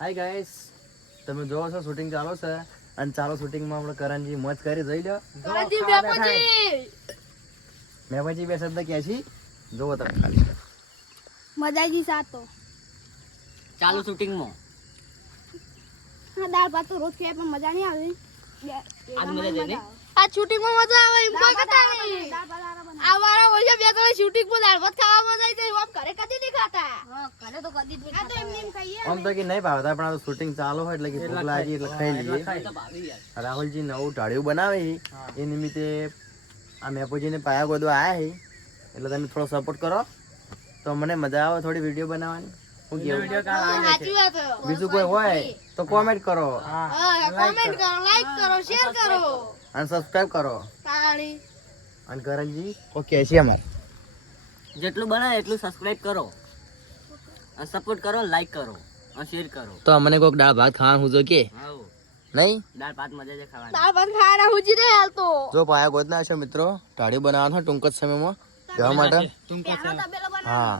Hi guys, તમે જોવો છો શૂટિંગ ચાલુ છે અને ચાલો શૂટિંગમાં આપણે કરણજી મોજ કરી જોઈ લો. કરણજી મેપોજી મેં બે શબ્દ ક્યાં છી જોવો તમે ખાલી મજાજી સાતો ચાલુ શૂટિંગમાં હા દાળ ભાત તો રોજ ખાય પણ મજા નહીં આવે આજ મજા જાય ને આ શૂટિંગમાં મજા આવે એમ કોઈ કહેતા નહીં આ વાળા ઓળે બે તો શૂટિંગમાં દાળ ભાત ખાવા મજા આવી જાય આમ ઘરે કદી નહીં ખાતા હા ઘરે તો કદી જ નહીં ખાતા એમ એમ ખાઈએ આમ તો કે નહીં ભાવતા પણ આ શૂટિંગ ચાલુ હોય એટલે કે ભૂખ લાગી એટલે ખાઈ લઈએ. રાહુલજી નવું ટાળિયું બનાવે એ નિમિત્તે આ મેપોજીને પાયા ગોદવા આવ્યા છે એટલે તમે થોડો સપોર્ટ કરો તો મને મજા આવે થોડી વિડીયો બનાવવાની. શું કેવું? સાચી વાત બીજું કોઈ હોય તો કોમેન્ટ કરો હા કોમેન્ટ કરો લાઈક કરો શેર કરો અને સબસ્ક્રાઇબ કરો. તાળી અને કરણજી ઓકે છે અમાર જેટલું બનાવે એટલું સબસ્ક્રાઇબ કરો અને સપોર્ટ કરો, લાઈક કરો અને શેર કરો. તો અમને કોઈક દાળ ભાત ખાવાનું હું જો કે હાઉ નહીં દાળ ભાત મજા છે ખાવાની. દાળ ભાત ખાવાના હુજી રે હાલ તો જો પાયા ગોદના છે મિત્રો, ટાળી બનાવવાનો ટૂંક જ સમયમાં જવા માટે. પેલો તબેલો બનાવ હા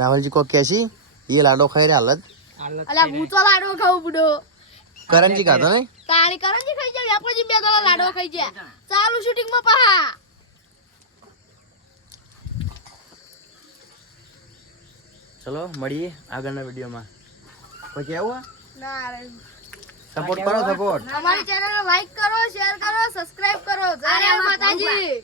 રાહુલજી કો કેસી એ લાડો ખાઈ રહ્યા હાલત અલા હું તો લાડવો ખાઉં બુડો કરણજી ખાતો ને તાળી કરણજી ખાઈ જાય વેપોજી બે દાડા લાડવો ખાઈ જાય ચાલુ શૂટિંગ માં પહા ચલો મળીએ આગળના વિડીયોમાં. કોઈ કેવું ના રે સપોર્ટ કરો સપોર્ટ. અમારી ચેનલ લાઈક કરો શેર કરો સબસ્ક્રાઇબ કરો જય માતાજી.